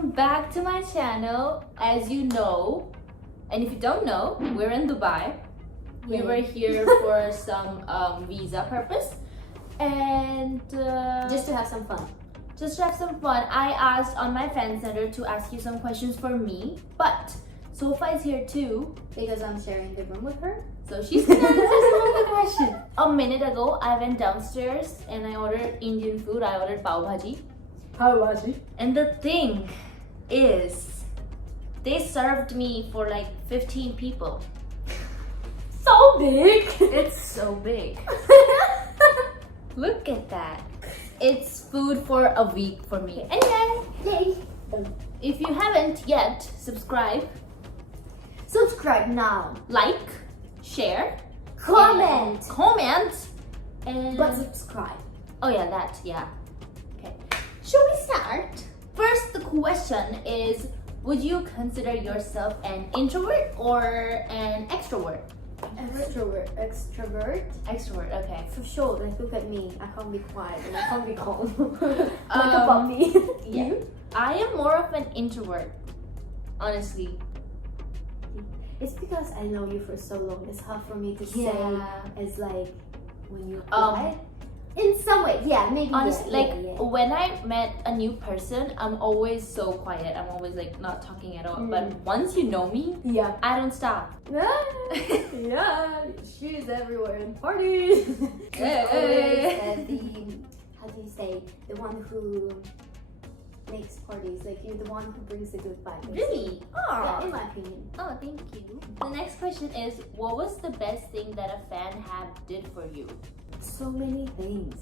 welcome back to my channel. As you know, and if you don't know, we're in Dubai. We were here for some visa purpose, and just to have some fun. I asked on my fan center to ask you some questions for me, but Sofya is here too Because I'm sharing the room with her. so she's gonna answer some of the questions. A minute ago, I went downstairs and I ordered Indian food. I ordered pav bhaji. And the thing is, they served me for like 15 people. So big! It's so big. Look at that. It's food for a week for me. Anyway, Yay! if you haven't yet, subscribe, Subscribe now. like, share, Comment. and But subscribe. oh yeah, that, yeah. Okay. Should we start? First, the question is, would you consider yourself an introvert or an extrovert? Extrovert. Extrovert, okay. For sure, like look at me. I can't be quiet and I can't be calm. Like a puppy. Yeah. You? I am more of an introvert, honestly. It's because I know you for so long. It's hard for me to say as like when you're Um, quiet. In some way, yeah, maybe. Honestly, yeah, like when I met a new person, I'm always so quiet. I'm always like not talking at all. But once you know me, yeah. I don't stop. Yeah, she's everywhere in parties. She's always the, how do you say, the one who makes parties. Like you're the one who brings the good vibes. Really? Yeah, in my opinion. Oh, thank you. The next question is, what was the best thing that a fan did for you? So many things.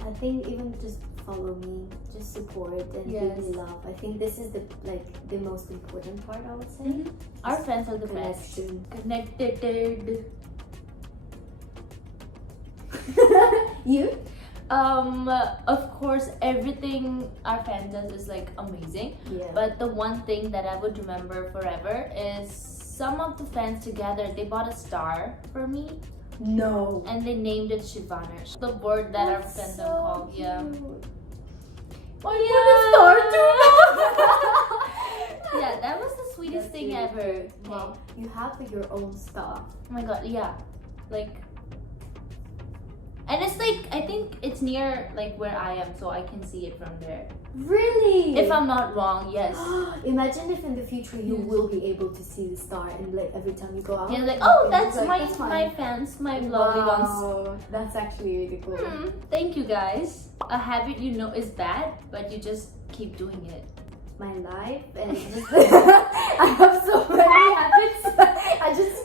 I think even just follow me, just support and give me love. I think this is the most important part, I would say. Our fans are the best. Connected. You? Of course, everything our fan does is like amazing. Yeah. But the one thing that I would remember forever is some of the fans together, they bought a star for me. No. And they named it Shivani. The word that our fandom called. Yeah. Oh yeah. Yeah, that was the sweetest thing really ever. cute. Wow. You have your own star. Oh my god, yeah. Like, and it's like, I think it's near like where I am, so I can see it from there. Really? If I'm not wrong, yes. Imagine if in the future you will be able to see the star and like every time you go out. Yeah, like, oh, okay, that's my fans, my lovely ones. Wow, that's actually really cool. Thank you guys. A habit you know is bad, but you just keep doing it. My life and just I have so many habits. I just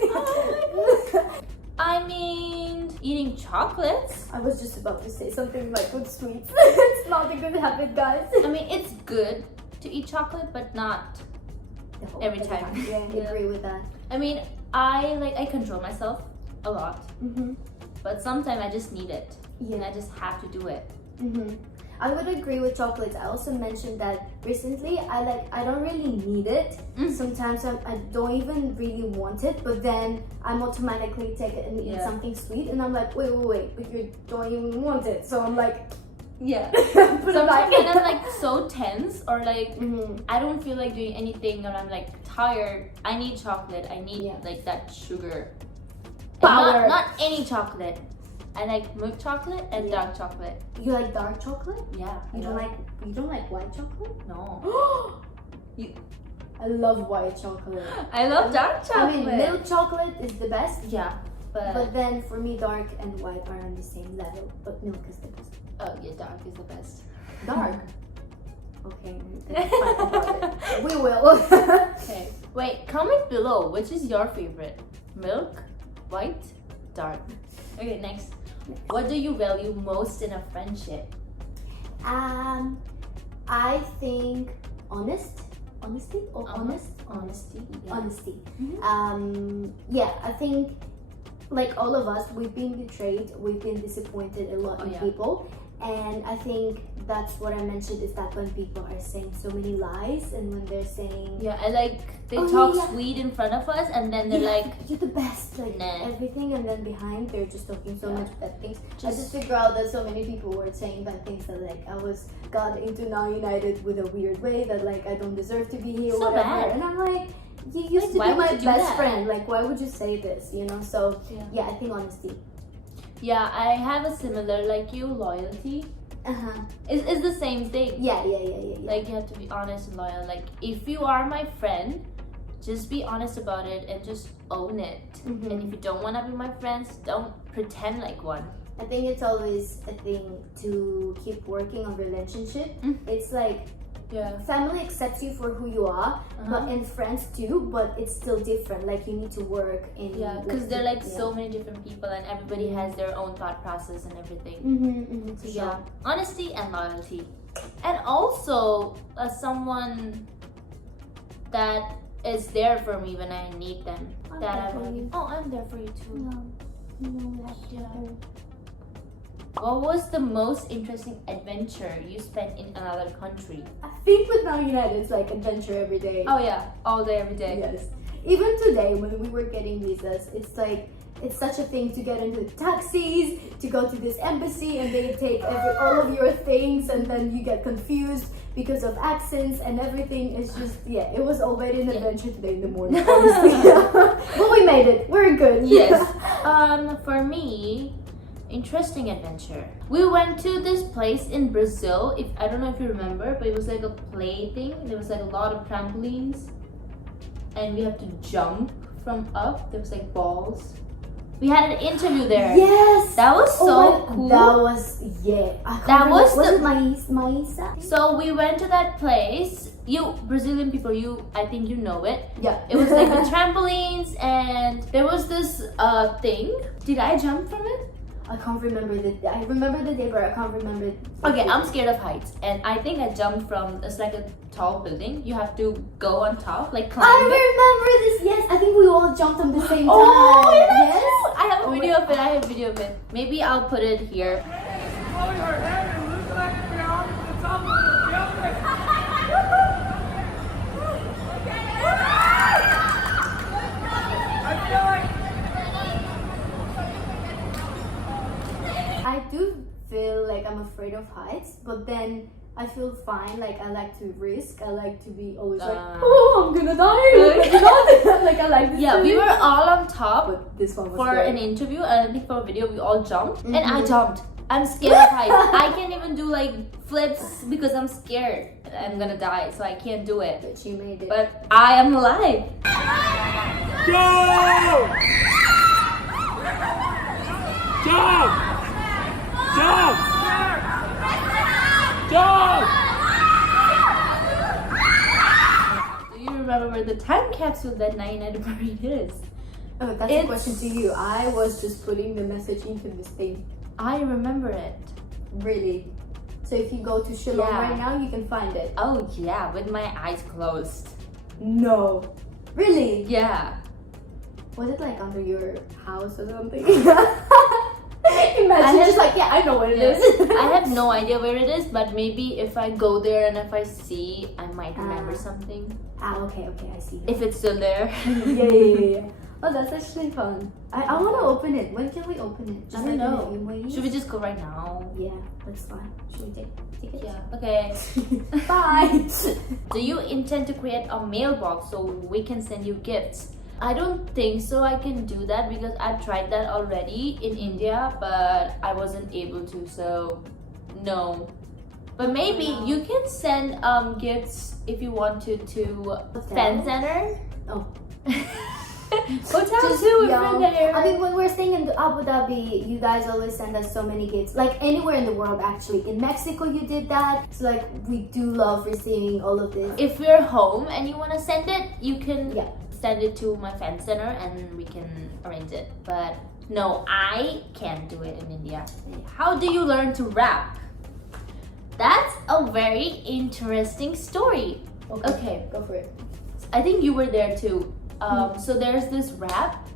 I mean, eating chocolates. I was just about to say something like with sweets. It's not a good habit, guys. I mean, it's good to eat chocolate, but not every time. Yeah, I agree with that. I mean, I control myself a lot, but sometimes I just need it, and I just have to do it. I would agree with chocolates. I also mentioned that recently I don't really need it. Sometimes I don't even really want it, but then I'm automatically take it and eat something sweet, and I'm like, wait, but you don't even want it. So I'm like, yeah. put it back. Sometimes when I'm like so tense or like I don't feel like doing anything, or I'm like tired, I need chocolate. I need like that sugar. Power. Not any chocolate. I like milk chocolate and dark chocolate. You like dark chocolate? Yeah. You don't like white chocolate? No. I love white chocolate. I love dark chocolate. I mean, milk chocolate is the best. Yeah, but then for me, dark and white are on the same level. But milk is the best. Oh yeah, dark is the best. Dark. Okay, fine about it. We will. Okay. Wait, comment below. Which is your favorite? Milk, white, dark. Okay, next. What do you value most in a friendship? I think honesty. Yeah. Honesty. Yeah, I think like all of us, we've been betrayed, we've been disappointed a lot in people, And I think that's what I mentioned, is that when people are saying so many lies, and when they're saying and like they talk sweet in front of us, and then they're like, you're the best, like everything, and then behind they're just talking so much bad things. I just figure out that so many people were saying bad things, that like I got into Now United with a weird way, that like I don't deserve to be here, so whatever. bad. And I'm like, you used to be my best friend, like why would you say this, you know? So yeah, I think honesty. Yeah, I have a similar like you, loyalty. It's the same thing. Yeah. Like you have to be honest and loyal. Like if you are my friend, just be honest about it and just own it. And if you don't want to be my friends, don't pretend like one. I think it's always a thing to keep working on relationship. It's like family accepts you for who you are, but and friends too, but it's still different. Like you need to work in because they're like so many different people, and everybody has their own thought process and everything. So honesty and loyalty, and also someone that is there for me when I need them. I'm there for you too. What was the most interesting adventure you spent in another country? I think with Now United, it's like adventure every day. Oh yeah, all day, every day. Yes. Even today, when we were getting visas, it's like, it's such a thing to get into taxis, to go to this embassy, and they take all of your things, and then you get confused because of accents and everything. It's just, it was already an adventure today in the morning, honestly. But we made it. We're good. Yes. For me, interesting adventure. We went to this place in Brazil. I don't know if you remember, but it was like a play thing. There was like a lot of trampolines, and we have to jump from up. There was like balls. We had an interview there. Yes, that was so cool. That was was it Maísa? So we went to that place. You Brazilian people, I think you know it. Yeah. It was like the trampolines, and there was this thing. Did I jump from it? I can't remember I remember the day, but I can't remember. Okay, I'm scared of heights, and I think I jumped from, it's like a tall building. You have to go on top, like climb. I remember this. Yes, I think we all jumped on the same time. Oh, yes. I have a video of it. I have a video of it. Maybe I'll put it here. I do feel like I'm afraid of heights, but then I feel fine. Like I like to risk. I like to be always like, oh, I'm gonna die. Like I like this. Yeah, we were all on top, but this one was for great. an interview, and I think for a video we all jumped, and I jumped. I'm scared of heights. I can't even do like flips because I'm scared. I'm gonna die, so I can't do it. But you made it. But I am alive. Go! Jump! Jump! Jump! Do you remember where the time capsule that 9 Parade is? Oh, that's a question to you. I was just putting the message into this thing. I remember it. Really? So if you go to Shalom right now, you can find it. Oh yeah, with my eyes closed. No. Really? Yeah. Was it like under your house or something? Imagine just like, I know what it is. I have no idea where it is, but maybe if I go there and if I see, I might remember something. Okay, I see. If it's still there. Yeah. Oh, that's actually fun. I want to open it. When can we open it? I don't know. Should we just go right now? Yeah, that's fine. Should we take it? Yeah. Okay. Bye. Do you intend to create a mailbox so we can send you gifts? I don't think so I can do that because I've tried that already in India, but I wasn't able to, so no. But maybe you can send gifts if you wanted to fan center. Oh. Hotel too, there. I mean, when we're staying in Abu Dhabi, you guys always send us so many gifts. Like anywhere in the world, actually. In Mexico, you did that. So like, we do love receiving all of this. If we're home and you want to send it, you can send it to my fan center and we can arrange it. But no, I can't do it in India. How do you learn to rap? That's a very interesting story. Okay, go for it. I think you were there too. So there's this rap.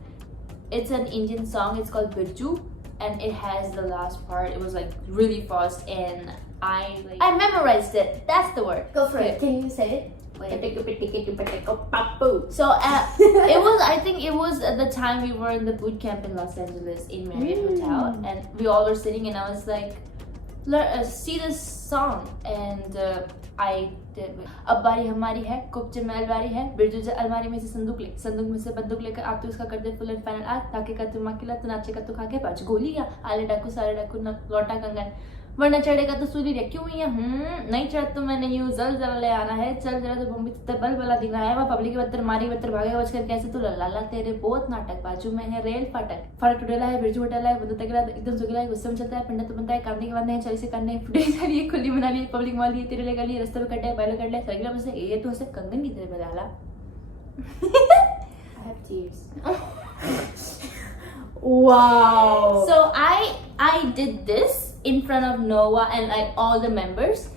It's an Indian song. It's called Birju. and it has the last part. It was like really fast, and I memorized it. That's the word. Go for it. Can you say it? So it was, I think it was at the time we were in the boot camp in Los Angeles in Marriott Hotel, and we all were sitting, and I was like, see this song, and I did. अब बारी हमारी है, कुप्चे में अलमारी है, बिरजू जे अलमारी में से संदूक में से बंदूक लेकर आतू उसका कर दे फुल एंड फाइनल आज ताके का तू माकिला तू नाचे का तू खाके पाँच गोलियां आले डाकू सारे डाकू लौटा कंगन वरना चढ़ेगा तो सूर्य रे क्यों ये नहीं चढ़ तो मैंने यूं जल जल ले आना है चल जरा तो बम्बी ते बल बला दिखना है वह पब्लिक बत्तर मारी बत्तर भागे बचकर कैसे तू लल्ला तेरे बहुत नाटक बाजू में है रेल फाटक फड़क टुटेला है बिरजू होटल है बंदूक तगड़ा एकदम सुगला है गुस्सा में चलता है पंडित तो बनता है कांदे के बंदे हैं चली से करने फुटे सारी खुली बना ली पब्लिक मार ली तेरे ले गली रास्ते पे कटे पहले कर ले सरगला में से ये तो ऐसे कंगन की तरह बजाला I have tears. Wow. So I did this in front of Noah and like all the members,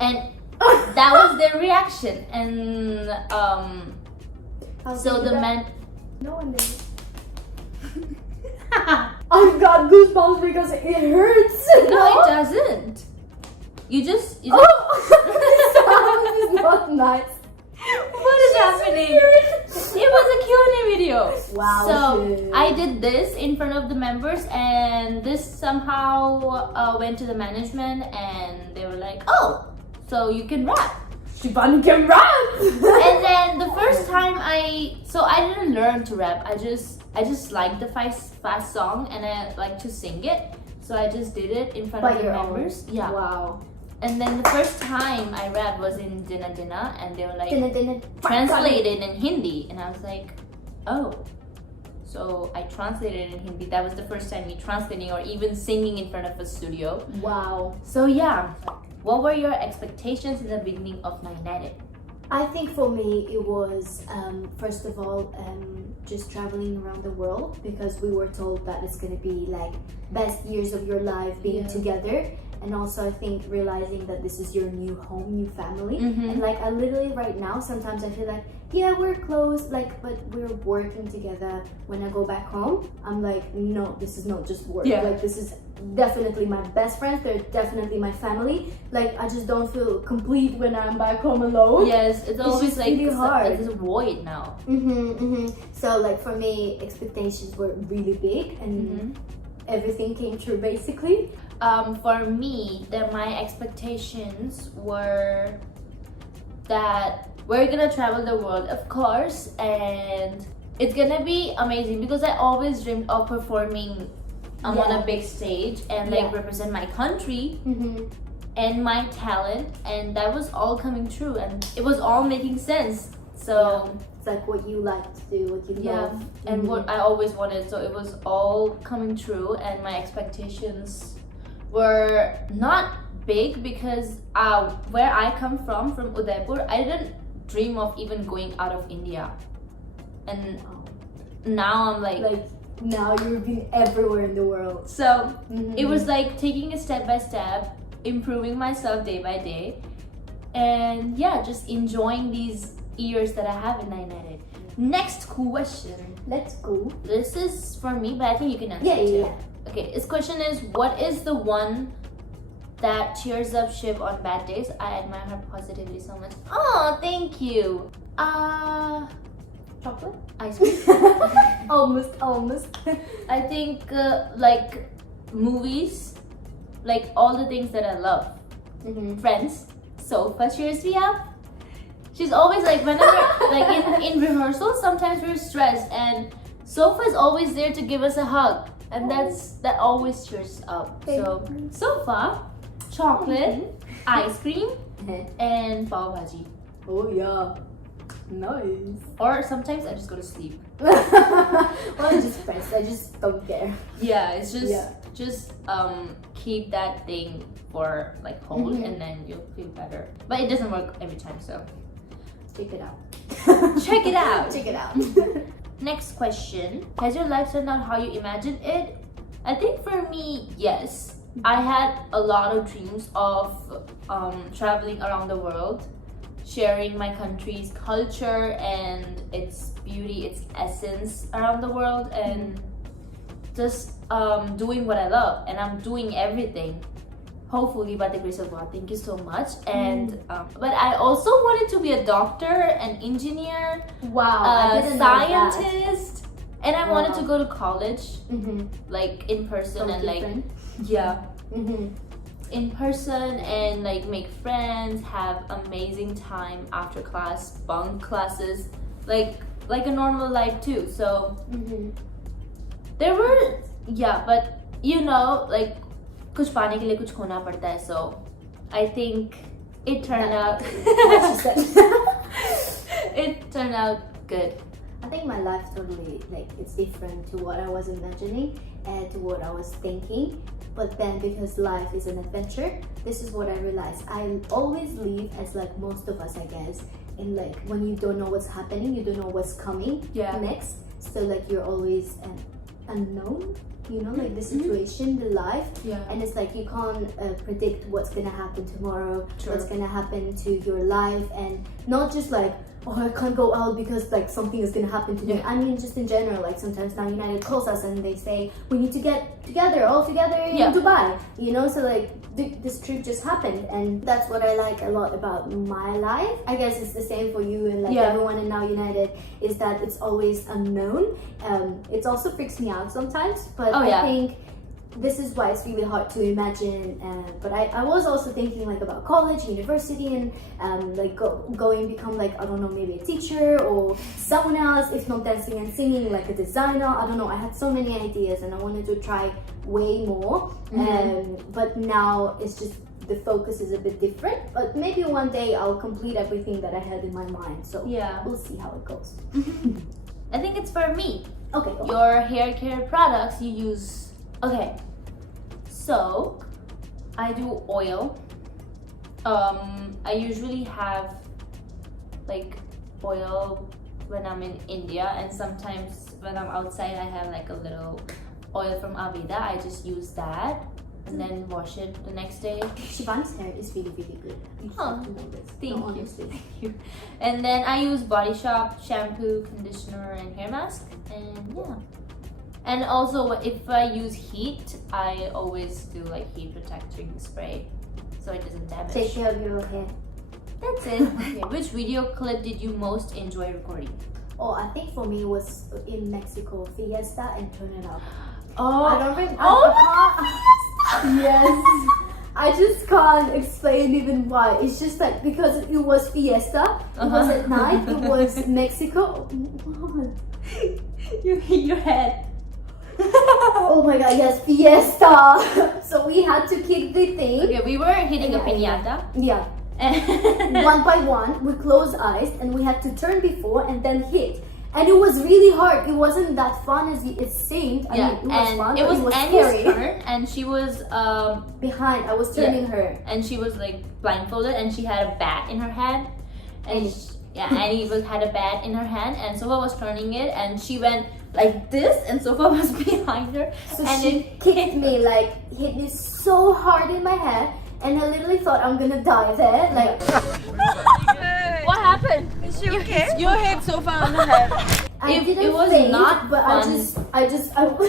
and that was their reaction. And so the man. No one did. I've got goosebumps because it hurts. No, it doesn't. You just. This is not nice. What is happening? It was a Q&A video. Wow. So I did this in front of the members, and this somehow went to the management, and they were like, "Oh, so you can rap." Shivani can rap. And then the first time I didn't learn to rap. I just liked the fast song, and I like to sing it. So I just did it in front of the members. Own. Yeah. Wow. And then the first time I rapped was in Dina Dina, and they were like Dina. translated in Hindi, and I was like, oh. So I translated in Hindi. That was the first time me translating or even singing in front of a studio. Wow. So yeah, what were your expectations in the beginning of United? I think for me it was first of all just traveling around the world, because we were told that it's gonna be like best years of your life being together. And also I think realizing that this is your new home, new family. And like I literally right now sometimes I feel like, yeah, we're close, like, but we're working together. When I go back home, I'm like, no, this is not just work. Like, this is definitely my best friends. They're definitely my family. Like, I just don't feel complete when I'm back home alone. Yes, it's always like really hard. It's a void now. So like for me, expectations were really big, and everything came true basically. For me, my expectations were that we're gonna travel the world, of course, and it's gonna be amazing, because I always dreamed of performing on a big stage and like represent my country and my talent, and that was all coming true, and it was all making sense. So it's like what you like to do, what you love, and what I always wanted. So it was all coming true, and my expectations were not big, because where I come from Udaipur, I didn't dream of even going out of India, and now I'm like now you've been everywhere in the world. So it was like taking it step by step, improving myself day by day, and yeah, just enjoying these years that I have in United. Next question. Let's go. This is for me, but I think you can answer it too. Okay, this question is, what is the one that cheers up Shiv on bad days? I admire her positivity so much. Oh, thank you. Chocolate? Ice cream? Almost. I think like movies, like all the things that I love. Friends. Sofya cheers me up. She's always like, whenever like in rehearsal, sometimes we're stressed, and Sofya is always there to give us a hug, and that always cheers up. So Sofya, chocolate, ice cream, and pav bhaji. Oh yeah, nice. Or sometimes I just go to sleep. Well, I'm just pressed. I just don't care. Yeah, it's just keep that thing for like hold, and then you'll feel better. But it doesn't work every time, so check it out. Check it out. Check it out. Next question. Has your life turned out how you imagined it? I think for me, yes. I had a lot of dreams of traveling around the world, sharing my country's culture and its beauty, its essence around the world, and just doing what I love, and I'm doing everything. Hopefully, by the grace of God. Thank you so much. And but I also wanted to be a doctor, an engineer, Wow, a scientist, and I wanted to go to college, like in person So and different. in person and like make friends, have amazing time after class, bunk classes, like a normal life too. So there were but you know, like कुछ पाने के लिए कुछ खोना पड़ता है. So I think it turned out it turned out good. I think my life totally, like, it's different to what I was imagining and to what I was thinking. But then because life is an adventure, this is what I realized. I always live as like most of us, I guess, in like when you don't know what's happening, you don't know what's coming next. So like you're always unknown, you know, like the situation, the life. And it's like you can't predict what's gonna happen tomorrow, what's gonna happen to your life, and not just like, oh, I can't go out because like something is gonna happen today. I mean, just in general, like sometimes Now United calls us and they say we need to get together, all together in Dubai, you know. So like this trip just happened, and that's what I like a lot about my life. I guess it's the same for you and like everyone in Now United, is that it's always unknown. It also freaks me out sometimes, but I think this is why it's really hard to imagine. But I was also thinking like about college, university, and like going become like, I don't know, maybe a teacher or someone else, if not dancing and singing, like a designer. I don't know, I had so many ideas and I wanted to try way more. But now it's just the focus is a bit different, but maybe one day I'll complete everything that I had in my mind. So we'll see how it goes. I think it's for me. Okay, your hair care products you use. Okay, so I do oil. I usually have like oil when I'm in India, and sometimes when I'm outside I have like a little oil from Aveda. I just use that and then wash it the next day. Shivani's hair is really, really good. You have to know this. Thank you. And then I use Body Shop shampoo, conditioner, and hair mask, and and also if I use heat, I always do like heat protecting spray so it doesn't damage. Take care of your hair. That's it. Okay, which video clip did you most enjoy recording? Oh, I think for me it was in Mexico, Fiesta and Turn It Up. Oh, I don't remember. Fiesta! Yes. I just can't explain even why. It's just like because it was Fiesta, it was at night, it was Mexico. You hit your head. Oh my god, yes, Fiesta! So we had to kick the thing. Okay, we were hitting a piñata. Yeah. One by one, we closed eyes and we had to turn before and then hit. And it was really hard. It wasn't that fun as it seemed. I mean, it was fun, it was scary. turn, and she was behind. I was turning her, and she was like blindfolded, and she had a bat in her hand, and Annie had a bat in her hand, and Sofya was turning it, and she went like this, and Sofya was behind her, so and she kicked me, like hit me so hard in my head, and I literally thought I'm gonna die there. Like, what happened? Is she okay? You hit Sofya on the head. I didn't it was faint, not but fun. I just felt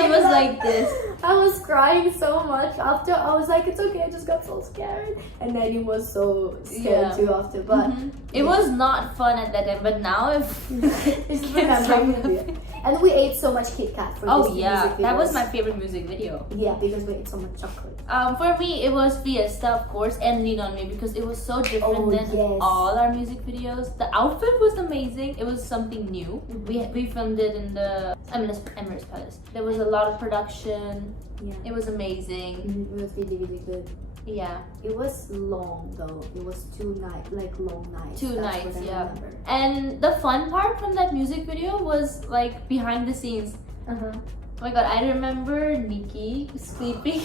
she was like this. I was crying so much after. I was like, it's okay, I just got so scared. And then it was so scared too after. But it was not fun at that time, but now it's remembering. And we ate so much Kit Kat for this music video. That was my favorite music video. Yeah, because we ate so much chocolate. For me, it was Fiesta, of course, and Lean On Me, because it was so different than all our music videos. The outfit was amazing. It was something new. We filmed it in the Emirates Palace. There was a lot of production. Yeah, it was amazing. It was really, really good. Yeah, it was long though. It was 2 nights, like long nights. 2 nights, yeah. And the fun part from that music video was like behind the scenes. Oh my god, I remember Nikki sleeping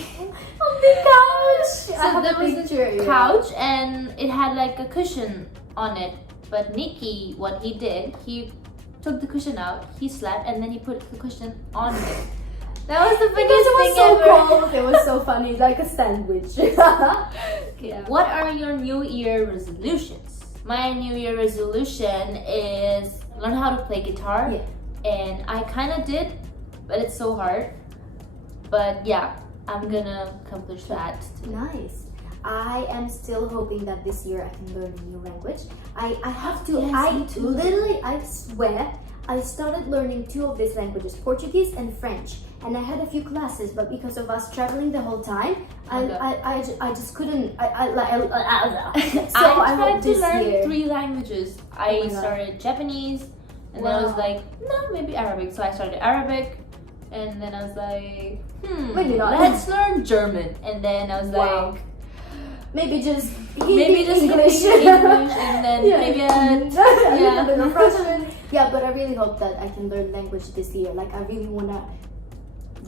on the couch. So there was a couch and it had like a cushion on it. But Nikki, what he did, he took the cushion out, he slept, and then he put the cushion on it. That was the biggest thing ever. Cold. It was so funny, like a sandwich. What are your New Year resolutions? My New Year resolution is learn how to play guitar. And I kind of did but it's so hard. But yeah, I'm gonna accomplish that. Nice. I am still hoping that this year I can learn a new language. I have to. Yes, me too. I swear, I started learning 2 of these languages, Portuguese and French. And I had a few classes, but because of us traveling the whole time, I just couldn't. So I tried to this learn year. 3 languages. I my God. started Japanese, and then I was like, no, maybe Arabic. So I started Arabic, and then I was like, Maybe not. let's learn German. And then I was like, maybe just maybe just English. English, and then maybe a little Russian. Yeah, but I really hope that I can learn language this year. Like, I really wanna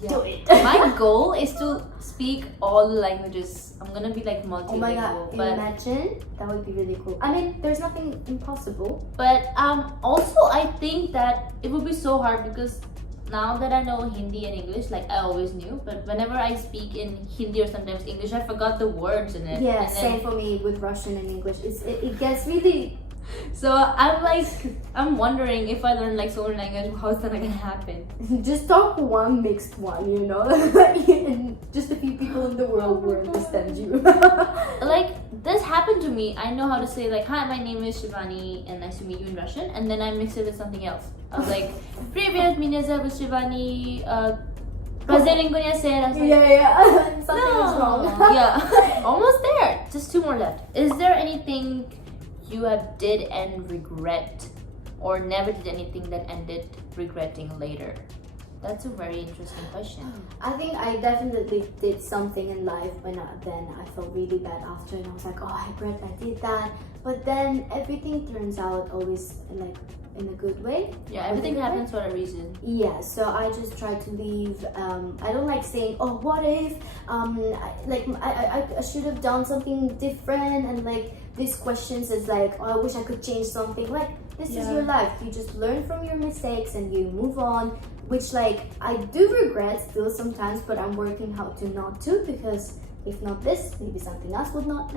do it. My goal is to speak all the languages. I'm gonna be like multilingual. Oh my God! but Imagine, that would be really cool. I mean, there's nothing impossible. But also I think that it would be so hard because now that I know Hindi and English, like I always knew, but whenever I speak in Hindi or sometimes English, I forgot the words in it. Yeah, And then- same for me with Russian and English. It gets really. So I'm wondering if I learn like so many languages, how's that gonna happen? Just talk one mixed one, you know? And just a few people in the world will understand you. Like this happened to me. I know how to say like, hi, my name is Shivani and nice to meet you in Russian, and then I mix it with something else. I was like, Привет, меня зовут Shivani. Базаринgunya said, I was like, yeah. Something was wrong. Yeah, almost there. Just 2 more left. Is there anything you have did and regret, or never did anything that ended regretting later? That's a very interesting question. I think I definitely did something in life then I felt really bad after, and I was like, oh, I regret I did that. But then everything turns out always like in a good way. Yeah, everything happens for a reason. Yeah, so I just try to leave. I don't like saying, oh, what if? I should have done something different, and like these questions is like, oh, I wish I could change something. Like, this is your life. You just learn from your mistakes and you move on. Which like I do regret still sometimes, but I'm working how to not to, because if not this, maybe something else would not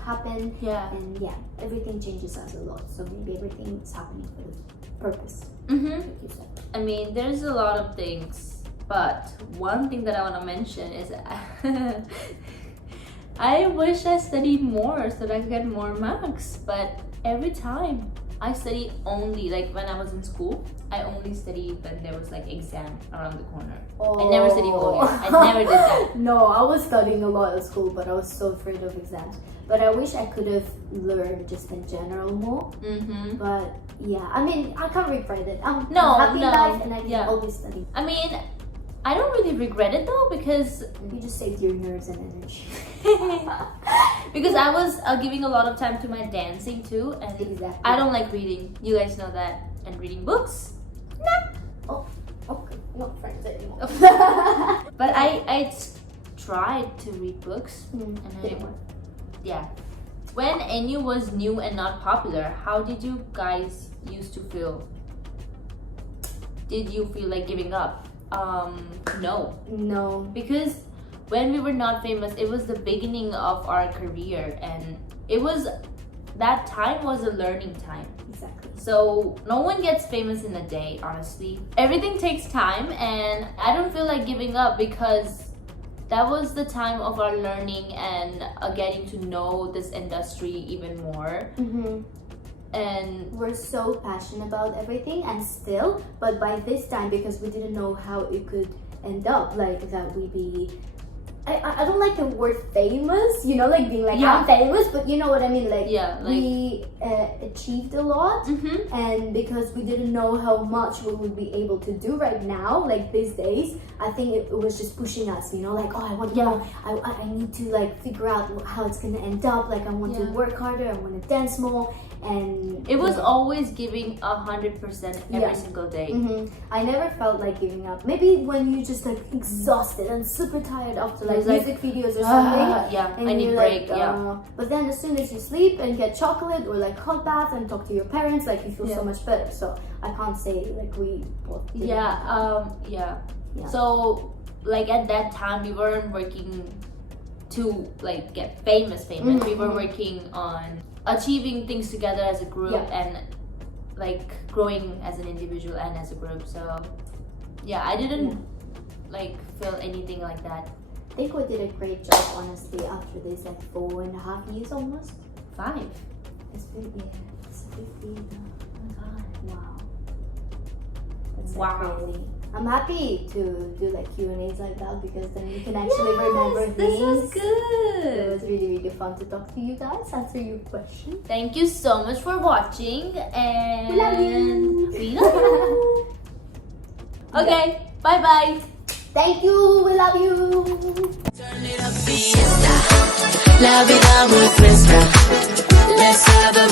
happen. Yeah. And yeah, everything changes us a lot. So maybe everything is happening for a purpose. Mm-hmm. Like you said. I mean, there's a lot of things, but one thing that I want to mention is I wish I studied more so that I could get more marks. But every time I study only, like when I was in school, I only studied when there was like exam around the corner. I never studied whole year. I never did that. No, I was studying a lot at school, but I was so afraid of exams. But I wish I could have learned just in general more. Mm-hmm. But yeah, I mean, I can't regret it. I'm No, happy no, life, and I can yeah. always study. I mean, I don't really regret it though, because You just saved your nerves and energy. because I was giving a lot of time to my dancing too, and Exactly. I don't like reading. You guys know that. And reading books, nah. Oh, okay, not friends anymore. But I tried to read books, and Didn't work. yeah. When NU was new and not popular, how did you guys used to feel? Did you feel like giving up? No, No. because when we were not famous, it was the beginning of our career, and that time was a learning time. Exactly. So no one gets famous in a day, honestly. Everything takes time, and I don't feel like giving up because that was the time of our learning and getting to know this industry even more. And We're so passionate about everything, and still, but by this time, because we didn't know how it could end up, like that we be. I don't like the word famous, you know, like being like, Yeah. I'm famous, but you know what I mean, like, Yeah, like- we achieved a lot, and because we didn't know how much we would be able to do right now, like these days, I think it was just pushing us, you know, like, oh, I want to know, I need to like figure out how it's gonna end up, like I want to work harder, I want to dance more, and it was you know. always giving 100% every Yeah. single day. I never felt like giving up. Maybe when you're just like exhausted and super tired after like It's like, music videos or something. Yeah, And I need you're break. like, Yeah. But then as soon as you sleep and get chocolate or like hot bath and talk to your parents, like you feel so much better. So I can't say like we both didn't have that. Yeah. Yeah. So like at that time we weren't working to like get famous. We were working on achieving things together as a group and like growing as an individual and as a group. So Yeah, I didn't like feel anything like that. I think we did a great job, honestly, after this like 4.5 years almost. 5. It's been, yeah, it's a big deal. Oh my god. Wow. That's Wow. like crazy. I'm happy to do like Q&As like that because then you can actually remember things. This was It good. was really, really fun to talk to you guys, answer your questions. Thank you so much for watching, and We love you. We love you. Okay, bye bye. Thank you, we love you. Turn it up, fiesta. La vida muy fresca. Let's have a